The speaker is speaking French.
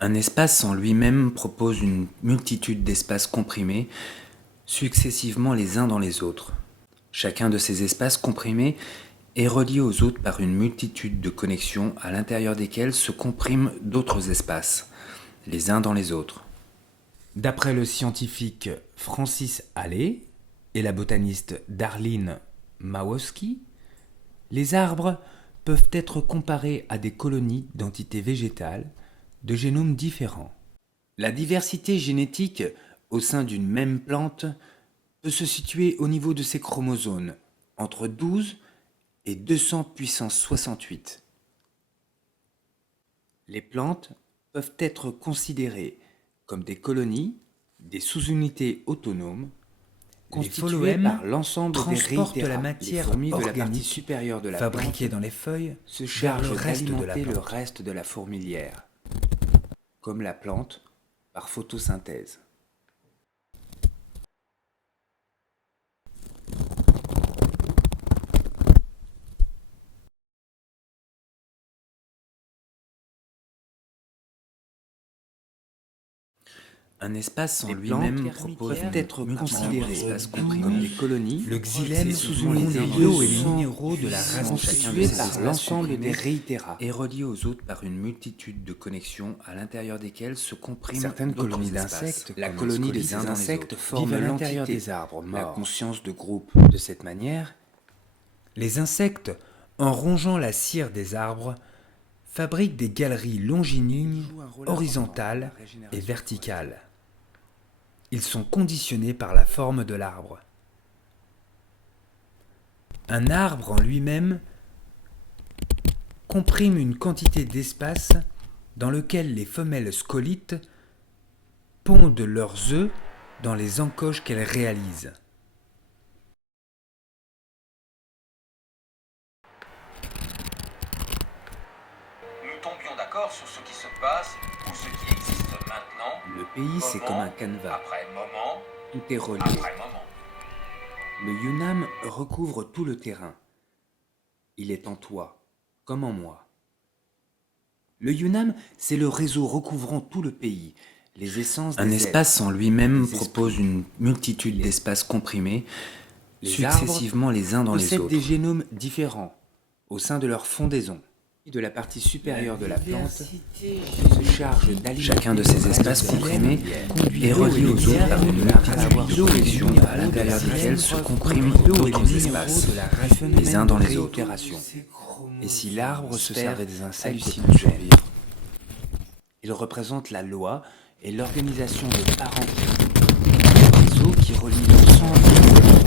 Un espace en lui-même propose une multitude d'espaces comprimés, successivement les uns dans les autres. Chacun de ces espaces comprimés est relié aux autres par une multitude de connexions à l'intérieur desquelles se compriment d'autres espaces, les uns dans les autres. D'après le scientifique Francis Halley et la botaniste Darlene Mawowski, les arbres peuvent être comparés à des colonies d'entités végétales de génomes différents. La diversité génétique au sein d'une même plante peut se situer au niveau de ses chromosomes, entre 12 et 200 puissance 68. Les plantes peuvent être considérées comme des colonies, des sous-unités autonomes, constituées par l'ensemble des réitéra. La matière organique de la partie supérieure de la fabriquée plante dans les feuilles se chargent le reste de la d'alimenter le plante. reste de la fourmilière, comme la plante par photosynthèse. Un espace en lui-même propose peuvent être considérés comme des colonies. Le xylème sous-unité sous l'eau et les minéraux de la racine constitués par par l'ensemble des réitéra et reliés aux autres par une multitude de connexions à l'intérieur desquelles se compriment Certaines d'autres colonies espaces. d'insectes, La comme colonie les des scolytes, insectes forme vivent à l'intérieur l'entité, des arbres la morts. conscience de groupe. De cette manière, Les insectes, en rongeant la cire des arbres, fabriquent des galeries longilignes, horizontales et verticales. Ils sont conditionnés par la forme de l'arbre. Un arbre en lui-même comprime une quantité d'espace dans lequel les femelles scolytes pondent leurs œufs dans les encoches qu'elles réalisent. Nous tombions d'accord sur ce qui se passe ou ce qui existe maintenant. le pays c'est moment comme un canevas. Après moment, Tout est relié. après moment. Le Yunnan recouvre tout le terrain. Il est en toi, comme en moi. Le Yunnan, c'est le réseau recouvrant tout le pays. Les essences Un des espace êtres, en lui-même les propose esprits, une multitude les- d'espaces comprimés, les successivement les uns dans les possèdent autres. des génomes différents au sein de leur fondaison. De la partie supérieure de la plante se charge d'alimenter Chacun de ces espaces comprimés est relié aux autres par une multitude de connexions à l'intérieur desquelles se compriment d'autres espaces, les uns dans les autres. Et si l'arbre se servait des insectes pour hallucinogènes. survivre, il représente la loi et l'organisation de parenté, des réseaux qui relient l'ensemble